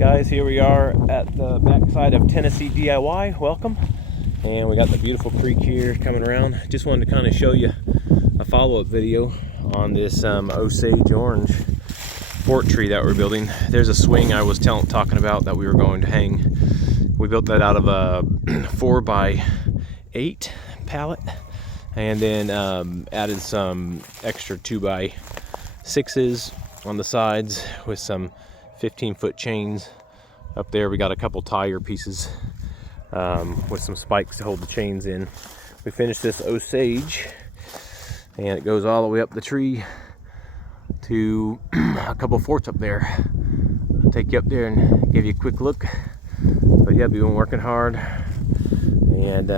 Guys, here we are at the backside of Tennessee DIY. Welcome. And we got the beautiful creek here coming around. Just wanted to kind of show you a follow-up video on this Osage orange fort tree that we're building. There's a swing I was talking about that we were going to hang. We built that out of a 4x8 pallet, and then added some extra 2x6s on the sides with some 15-foot chains. Up there we got a couple tire pieces with some spikes to hold the chains in. We finished this Osage, and it goes all the way up the tree to a couple forts up there. I'll take you up there and give you a quick look. But yeah, we've been working hard, and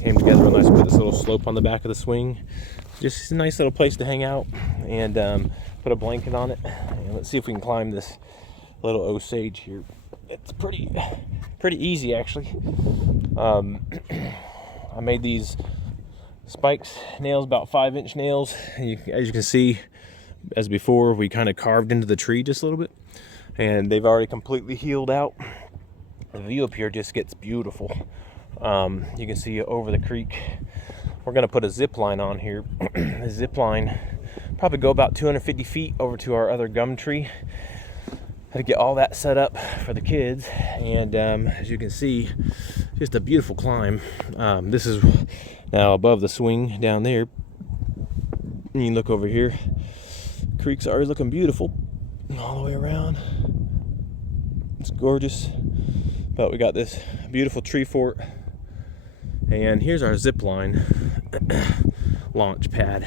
came together real nice with this little slope on the back of the swing. Just a nice little place to hang out, and put a blanket on it. And let's see if we can climb this little Osage here. It's pretty easy, actually. I made these spikes, nails, about 5-inch nails. As you can see, as before, we kind of carved into the tree just a little bit, and they've already completely healed out. The view up here just gets beautiful. You can see over the creek. We're going to put a zip line on here. The zip line probably go about 250 feet over to our other gum tree. Had to get all that set up for the kids, and as you can see, just a beautiful climb. This is now above the swing down there. And you can look over here. The creek's already looking beautiful all the way around. It's gorgeous. But we got this beautiful tree fort, and here's our zip line launch pad.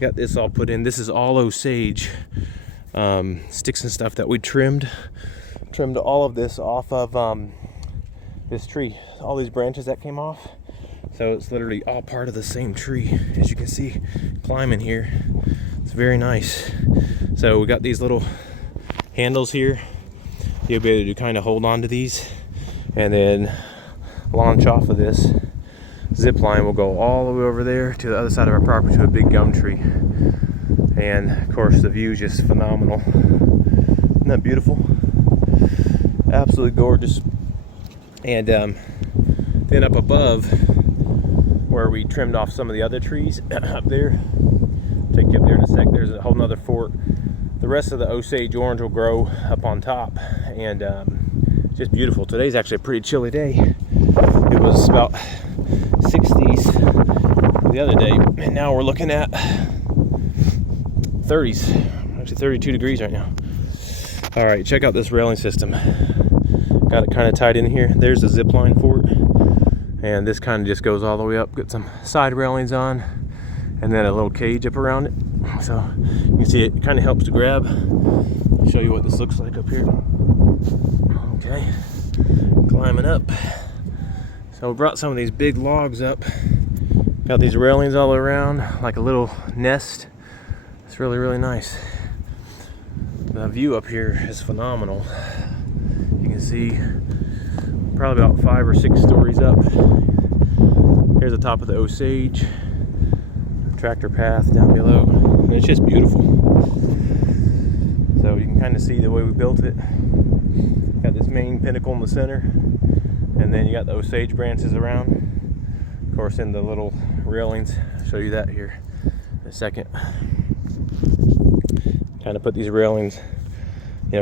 Got this all put in. This is all Osage sticks and stuff that we trimmed all of this off of this tree, all these branches that came off. So it's literally all part of the same tree. As you can see, climbing here, it's very nice. So we got these little handles here. You'll be able to kind of hold on to these, and then launch off of this zip line. Will go all the way over there to the other side of our property to a big gum tree. And of course, the view is just phenomenal. Isn't that beautiful? Absolutely gorgeous. And then up above, where we trimmed off some of the other trees up there, take you up there in a sec. There's a whole nother fort. The rest of the Osage orange will grow up on top, and just beautiful. Today's actually a pretty chilly day. It was about 60s the other day, and now we're looking at 30s, actually 32 degrees right now. All right, check out this railing system. Got it kind of tied in here. There's the zip line fort, and this kind of just goes all the way up. Got some side railings on, and then a little cage up around it. So you can see it kind of helps to grab. I'll show you what this looks like up here. Okay, climbing up. So we brought some of these big logs up. Got these railings all around, like a little nest. It's really, really nice. The view up here is phenomenal. You can see probably about 5 or 6 stories up. Here's the top of the Osage. Tractor path down below, and it's just beautiful. So you can kind of see the way we built it. Got this main pinnacle in the center, and then you got the Osage branches around. Of course, in the little railings. I'll show you that here in a second. Kind of put these railings,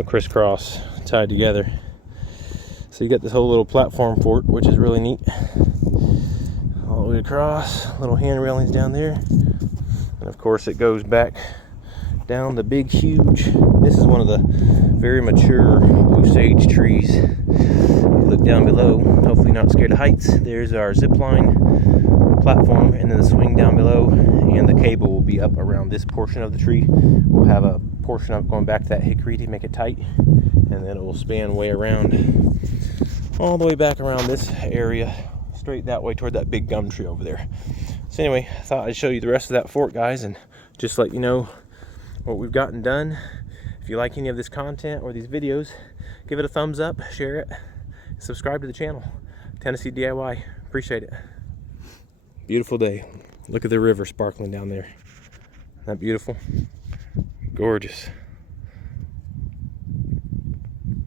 crisscross, tied together. So you got this whole little platform fort, which is really neat. All the way across, little hand railings down there. And of course it goes back down the big, huge. This is one of the very mature Osage trees. You look down below, hopefully not scared of heights. There's our zip line platform, and then the swing down below, and the cable will be up around this portion of the tree. We'll have a portion up going back to that hickory to make it tight, and then it will span way around, all the way back around this area, straight that way toward that big gum tree over there. So anyway, I thought I'd show you the rest of that fort, guys, and just let you know what we've gotten done. If you like any of this content or these videos, give it a thumbs up, share it, subscribe to the channel. Tennessee DIY. Appreciate it. Beautiful day. Look at the river sparkling down there. Isn't that beautiful? Gorgeous.